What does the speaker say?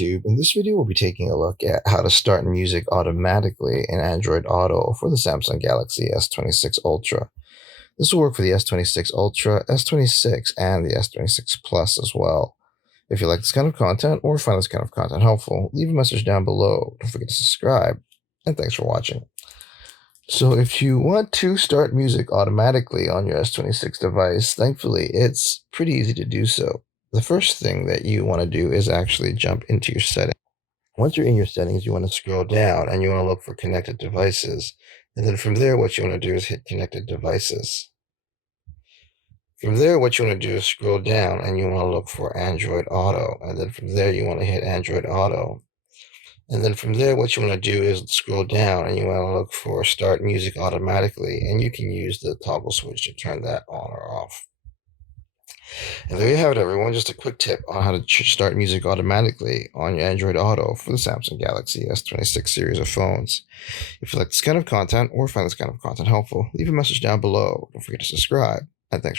YouTube. In this video, we'll be taking a look at how to start music automatically in Android Auto for the Samsung Galaxy S26 Ultra. This will work for the S26 Ultra, S26, and the S26 Plus as well. If you like this kind of content or find this kind of content helpful, leave a message down below. Don't forget to subscribe, and thanks for watching. So if you want to start music automatically on your S26 device, thankfully, it's pretty easy to do so. The first thing that you want to do is actually jump into your settings. Once you're in your settings, you want to scroll down and you want to look for connected devices. And then from there, what you want to do is hit connected devices. From there, what you want to do is scroll down and you want to look for Android Auto. And then from there, you want to hit Android Auto. And then from there, what you want to do is scroll down and you want to look for Start Music Automatically. And you can use the toggle switch to turn that on or off. And there you have it, everyone. Just a quick tip on how to start music automatically on your Android Auto for the Samsung Galaxy S26 series of phones. If you like this kind of content or find this kind of content helpful, leave a message down below. Don't forget to subscribe. And thanks for